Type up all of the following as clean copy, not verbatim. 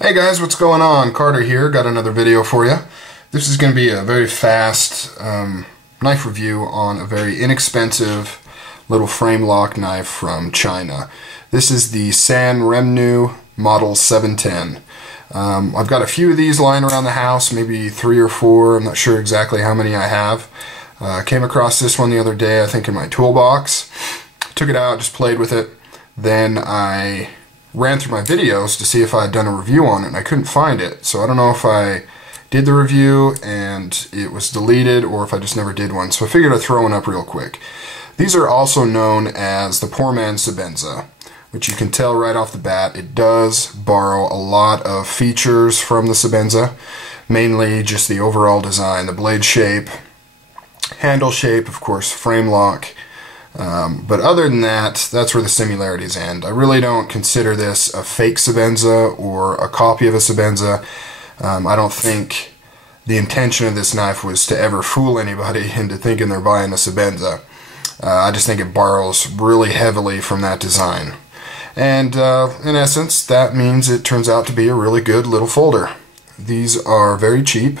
Hey guys, what's going on? Carter here, got another video for you. This is going to be a very fast knife review on a very inexpensive little frame lock knife from China. This is the Sanrenmu model 710. I've got a few of these lying around the house, maybe 3 or 4, I'm not sure exactly how many I have. Came across this one the other day, I think in my toolbox. Took it out, just played with it. Then I ran through my videos to see if I had done a review on it and I couldn't find it. So I don't know if I did the review and it was deleted or if I just never did one. So I figured I'd throw one up real quick. These are also known as the poor man's Sebenza, which you can tell right off the bat. It does borrow a lot of features from the Sebenza, mainly just the overall design, the blade shape, handle shape, of course, frame lock. But other than that, that's where the similarities end. I really don't consider this a fake Sebenza or a copy of a Sebenza. I don't think the intention of this knife was to ever fool anybody into thinking they're buying a Sebenza. I just think it borrows really heavily from that design. And in essence, that means it turns out to be a really good little folder. These are very cheap.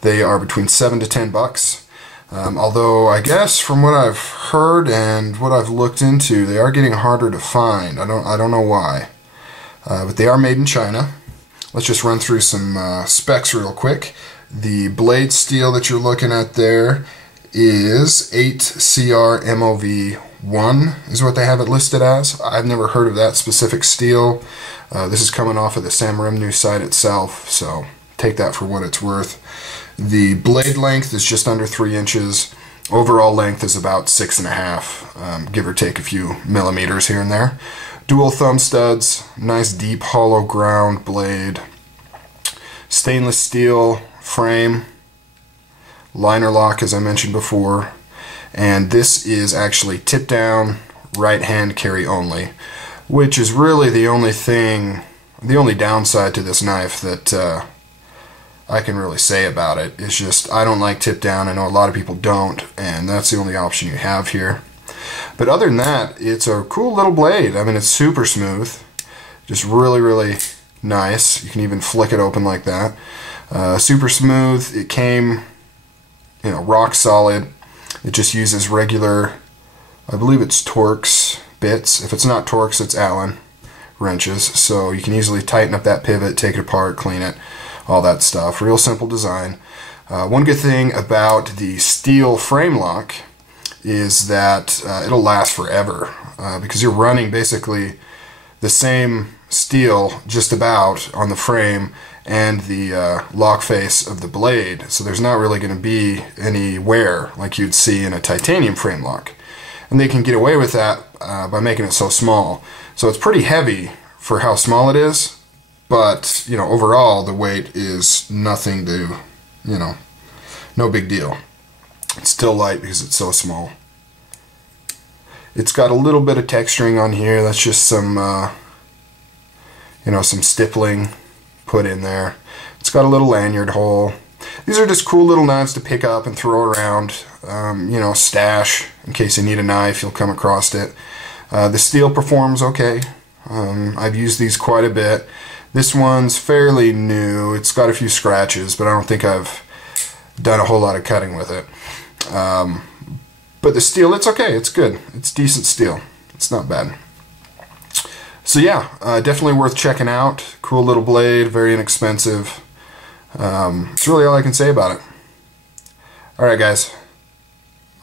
They are between $7 to $10. Although I guess from what I've heard and what I've looked into, they are getting harder to find. I don't know why, but they are made in China. Let's just run through some specs real quick. The blade steel that you're looking at there is 8CR MOV1 is what they have it listed as. I've never heard of that specific steel. This is coming off of the Sanrenmu site itself, so take that for what it's worth. The blade length is just under 3 inches. Overall length is about 6.5, give or take a few millimeters here and there. Dual thumb studs, nice deep hollow ground blade, stainless steel frame, liner lock as I mentioned before, and this is actually tip down, right hand carry only, which is really the only downside to this knife that I can really say about it. It's just I don't like tip down. I know a lot of people don't, and that's the only option you have here. But other than that, it's a cool little blade. I mean, it's super smooth, just really nice. You can even flick it open like that. Super smooth. It came, rock solid. It just uses regular, I believe it's Torx bits. If it's not Torx, it's Allen wrenches. So you can easily tighten up that pivot, take it apart, clean it, all that stuff. Real simple design. One good thing about the steel frame lock is that it'll last forever because you're running basically the same steel just about on the frame and the lock face of the blade, so there's not really going to be any wear like you'd see in a titanium frame lock. And they can get away with that by making it so small. So it's pretty heavy for how small it is. But, overall the weight is nothing to, no big deal. It's still light because it's so small. It's got a little bit of texturing on here. That's just some, some stippling put in there. It's got a little lanyard hole. These are just cool little knives to pick up and throw around, stash in case you need a knife, you'll come across it. The steel performs okay. I've used these quite a bit. This one's fairly new. It's got a few scratches, but I don't think I've done a whole lot of cutting with it. But the steel, it's okay. It's good. It's decent steel. It's not bad. So yeah, definitely worth checking out. Cool little blade, very inexpensive. It's really all I can say about it. Alright guys,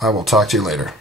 I will talk to you later.